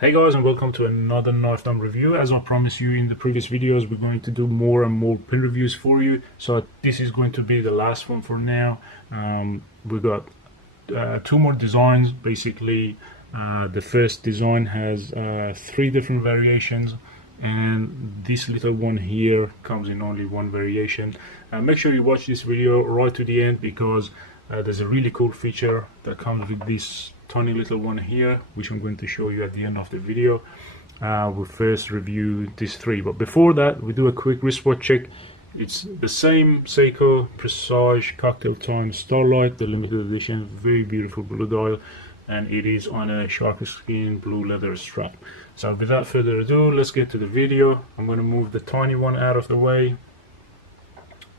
Hey guys, and welcome to another knife thumb review. As I promised you in the previous videos, we're going to do more and more pin reviews for you. So this is going to be the last one for now. We got two more designs. Basically, the first design has three different variations, and this little one here comes in only one variation. Make sure you watch this video right to the end, because there's a really cool feature that comes with this tiny little one here, which I'm going to show you at the end of the video. We'll first review these three, but before that we do a quick wristwatch check. It's the same Seiko Presage Cocktail Time Starlight, the limited edition, very beautiful blue dial, and it is on a shark skin blue leather strap. So without further ado, let's get to the video. I'm going to move the tiny one out of the way,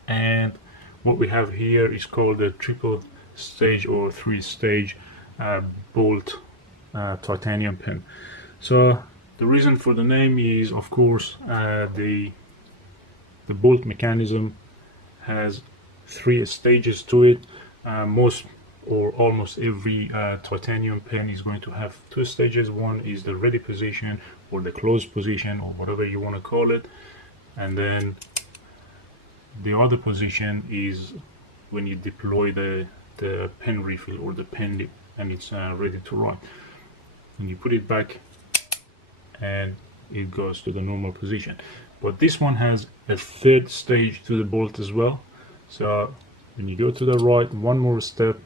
and what we have here is called the Triple Stage or 3-stage bolt titanium pen. So the reason for the name is, of course, the bolt mechanism has 3 stages to it. Most or almost every titanium pen is going to have 2 stages. One is the ready position or the closed position, or whatever you want to call it, and then the other position is when you deploy the pen refill or the pen nib, and it's ready to write, and you put it back and it goes to the normal position. But this one has a 3rd stage to the bolt as well. So when you go to the right, one more step,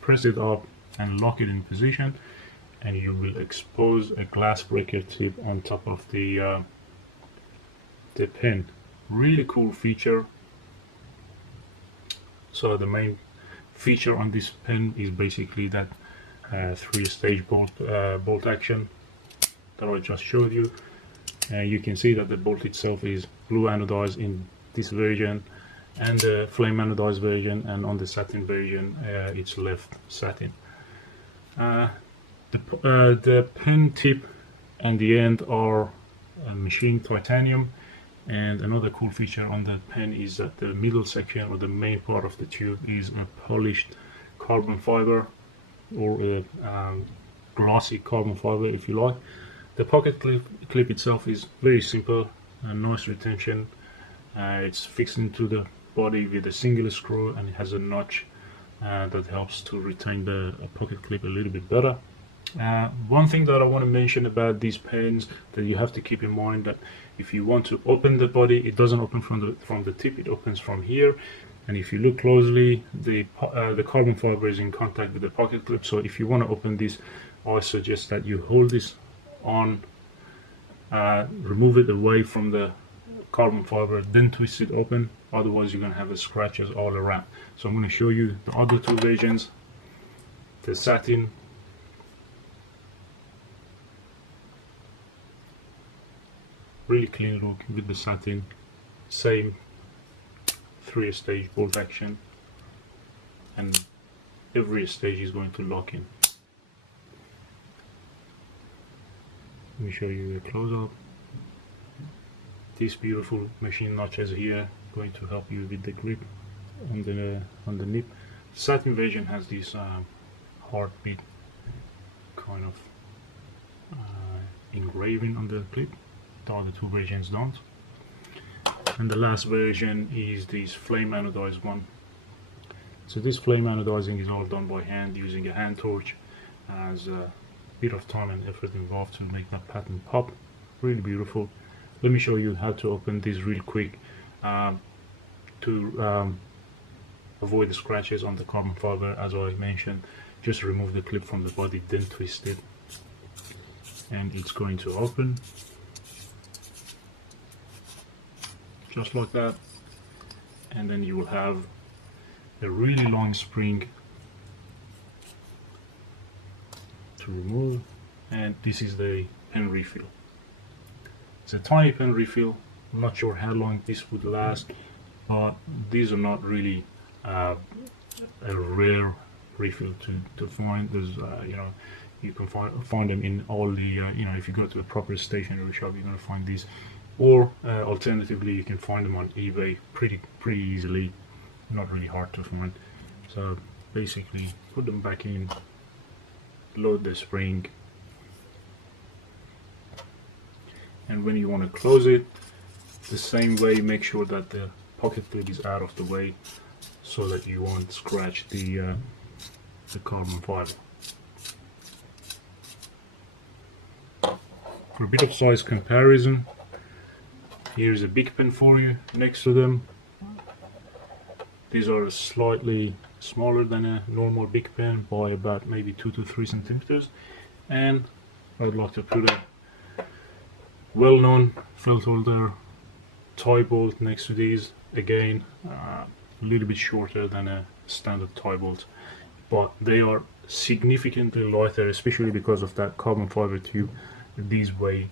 press it up and lock it in position, and you will expose a glass breaker tip on top of the pen. Really cool feature. So the main feature on this pen is basically that 3-stage bolt action that I just showed you. You can see that the bolt itself is blue anodized in this version, and the flame anodized version, and on the satin version it's left satin. The pen tip and the end are machined titanium. And another cool feature on the pen is that the middle section, or the main part of the tube, is a polished carbon fiber, or a glossy carbon fiber if you like. The pocket clip itself is very simple and nice retention. It's fixed into the body with a single screw, and it has a notch that helps to retain the pocket clip a little bit better. One thing that I want to mention about these pens, that you have to keep in mind, that if you want to open the body, it doesn't open from the tip, it opens from here. And if you look closely, the carbon fiber is in contact with the pocket clip. So if you want to open this, I suggest that you hold this on, remove it away from the carbon fiber, then twist it open. Otherwise you're going to have scratches all around. So I'm going to show you the other two versions. The satin, really clean look with the satin, same 3-stage bolt action, and every stage is going to lock in. Let me show you a close-up. These beautiful machine notches here going to help you with the grip on the nib. The satin version has this heartbeat kind of engraving on the clip. The other two versions don't. And the last version is this flame anodized one. So this flame anodizing is all done by hand using a hand torch. Has a bit of time and effort involved to make that pattern pop. Really beautiful. Let me show you how to open this real quick to avoid the scratches on the carbon fiber. As I mentioned, just remove the clip from the body, then twist it, and it's going to open just like that. And then you will have a really long spring to remove, and this is the pen refill. It's a tiny pen refill. I'm not sure how long this would last, but these are not really a rare refill to find. There's you can find them in all the if you go to a proper stationery shop, you're going to find these, or alternatively you can find them on eBay pretty easily. Not really hard to find. So basically put them back in, load the spring, and when you want to close it, the same way, make sure that the pocket clip is out of the way so that you won't scratch the carbon fiber. For a bit of size comparison, here's a big pen for you next to them. These are slightly smaller than a normal big pen by about maybe 2 to 3 centimeters, and I'd like to put a well-known felt holder tie bolt next to these. Again, a little bit shorter than a standard tie bolt, but they are significantly lighter, especially because of that carbon fiber tube. These weigh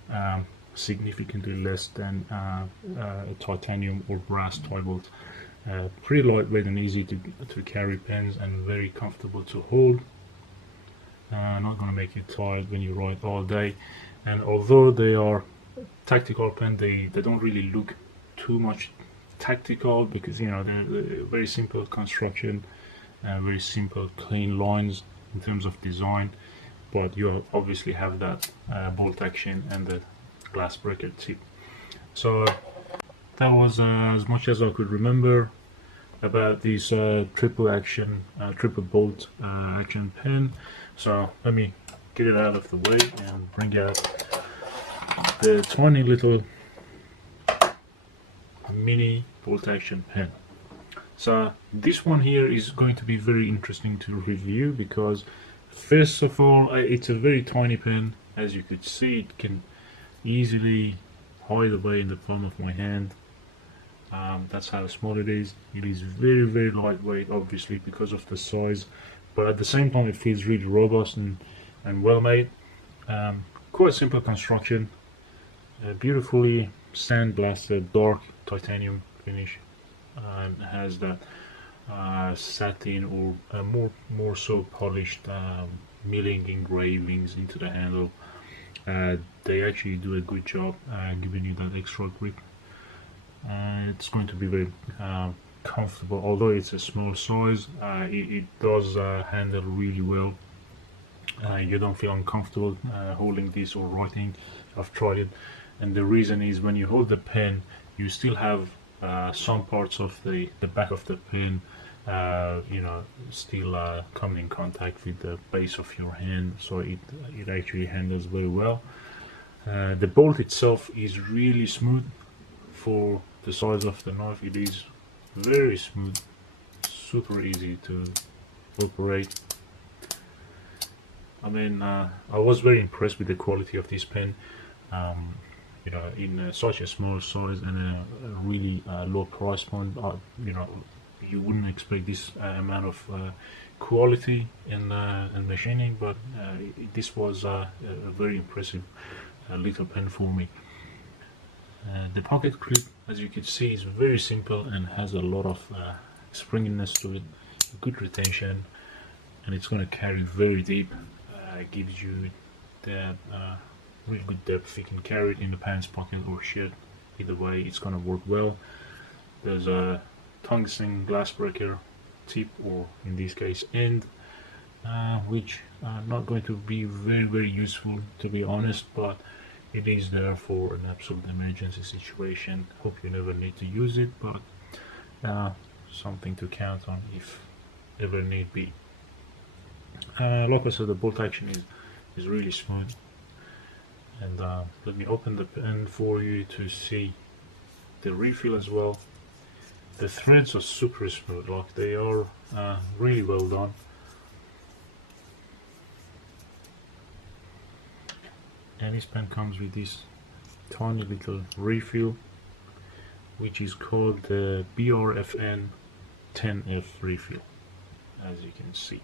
significantly less than a titanium or brass tie bolt. Pretty lightweight and easy to carry pens, and very comfortable to hold. Not going to make you tired when you write all day. And although they are tactical pen, they don't really look too much tactical, because you know they're very simple construction, very simple clean lines in terms of design, but you obviously have that bolt action and the glass breaker tip. So that was as much as I could remember about this triple bolt action pen. So let me get it out of the way and bring out the tiny little mini bolt action pen. So this one here is going to be very interesting to review, because first of all, it's a very tiny pen. As you could see, it can easily hide away in the palm of my hand. That's how small it is. It is very, very lightweight, obviously because of the size, but at the same time it feels really robust and well made. Quite simple construction, beautifully sandblasted dark titanium finish, and has that satin or more so polished milling engravings into the handle. They actually do a good job giving you that extra grip. It's going to be very comfortable, although it's a small size. It does handle really well. You don't feel uncomfortable holding this or writing. I've tried it, and the reason is when you hold the pen, you still have some parts of the back of the pen you know, still come in contact with the base of your hand, so it actually handles very well. The bolt itself is really smooth for the size of the knife. It is very smooth, super easy to operate. I mean, I was very impressed with the quality of this pen. You know, in such a small size and a really low price point, you know, you wouldn't expect this amount of quality in machining, but this was a very impressive little pen for me. The pocket clip, as you can see, is very simple and has a lot of springiness to it, good retention, and it's going to carry very deep. Gives you that really good depth. You can carry it in the pants pocket or shirt. Either way, it's going to work well. There's a tungsten glass breaker tip, or in this case end, which are not going to be very useful, to be honest, but it is there for an absolute emergency situation. Hope you never need to use it, but something to count on if ever need be. Like I said, the bolt action is really smooth, and let me open the pen for you to see the refill as well. The threads are super smooth, like they are really well done. And this pen comes with this tiny little refill, which is called the BRFN 10F refill, as you can see.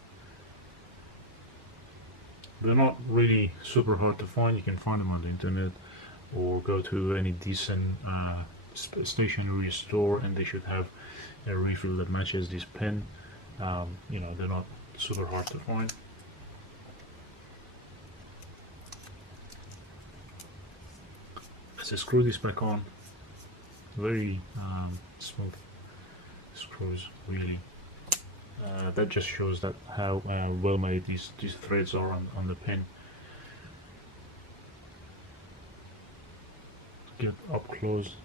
They're not really super hard to find. You can find them on the internet or go to any decent stationery store, and they should have a refill that matches this pen. You know, they're not super hard to find. Let's screw this back on. Very smooth screws, really. That just shows that how well made these threads are on the pen. get up close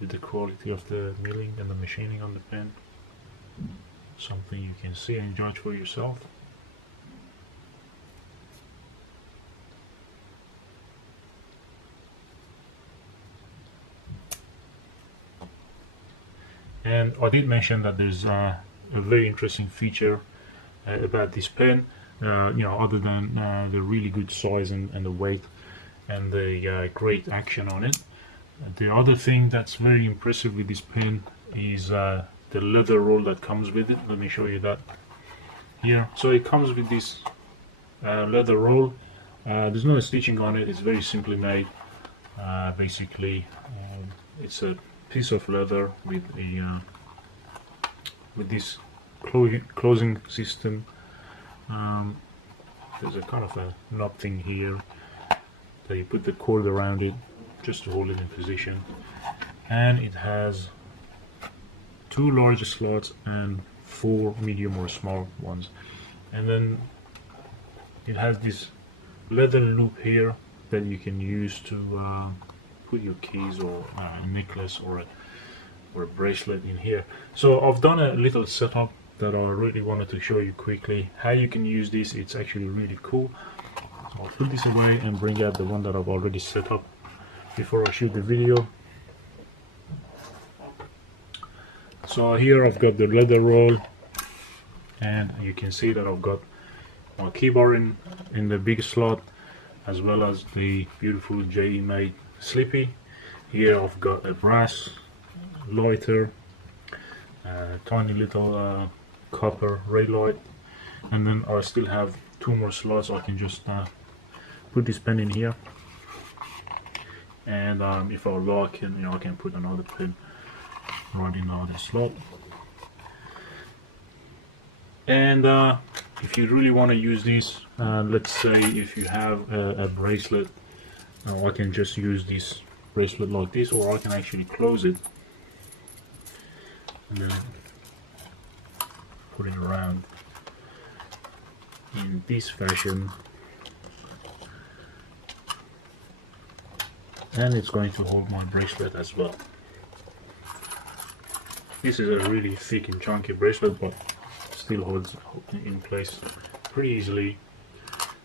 with the quality of the milling and the machining on the pen. Something you can see and judge for yourself. And I did mention that there's a very interesting feature about this pen, other than the really good size and the weight and the great action on it. The other thing that's very impressive with this pen is the leather roll that comes with it. Let me show you that here. So it comes with this leather roll. There's no stitching on it. It's very simply made. Basically, it's a piece of leather with a with this closing system. There's a kind of a knob thing here that you put the cord around it just to hold it in position, and it has 2 large slots and 4 medium or small ones, and then it has this leather loop here that you can use to put your keys or a necklace or a bracelet in here. So I've done a little setup that I really wanted to show you quickly how you can use this. It's actually really cool. So I'll put this away and bring out the one that I've already set up before I shoot the video. So here I've got the leather roll, and you can see that I've got my keybar in the big slot, as well as the beautiful JD made Slippy. Here I've got a brass lighter, tiny little copper ray light, and then I still have 2 more slots. I can just put this pen in here, and if I like it, I can put another pen right in the other slot. And if you really want to use this, let's say if you have a bracelet, I can just use this bracelet like this, or I can actually close it and then put it around in this fashion, and it's going to hold my bracelet as well. This is a really thick and chunky bracelet, but still holds in place pretty easily,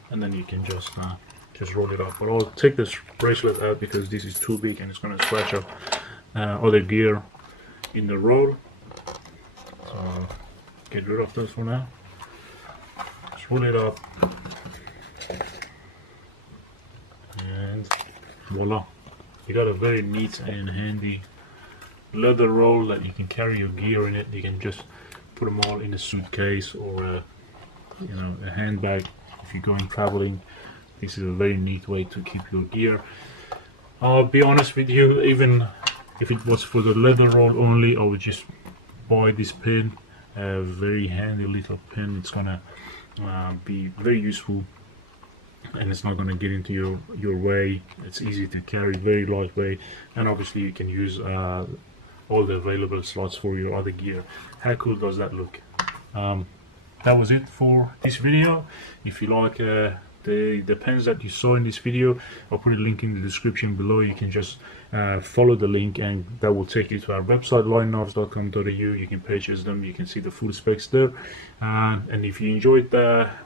and then you can just roll it up. But I'll take this bracelet out because this is too big and it's going to scratch up other gear in the roll. So get rid of this for now. Just roll it up, and voila, you got a very neat and handy leather roll that you can carry your gear in it. You can just put them all in a suitcase or a handbag if you're going traveling. This is a very neat way to keep your gear. I'll be honest with you, even if it was for the leather roll only, I would just buy this pen. A very handy little pen. It's gonna be very useful, and it's not gonna get into your way. It's easy to carry, very lightweight, and obviously you can use all the available slots for your other gear. How cool does that look? That was it for this video. If you like the pens that you saw in this video, I'll put a link in the description below. You can just follow the link, and that will take you to our website, lineknives.com.au. You can purchase them. You can see the full specs there. And if you enjoyed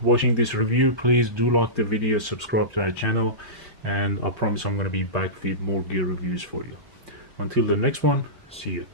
watching this review, please do like the video, subscribe to our channel, and I promise I'm going to be back with more gear reviews for you. Until the next one, see you.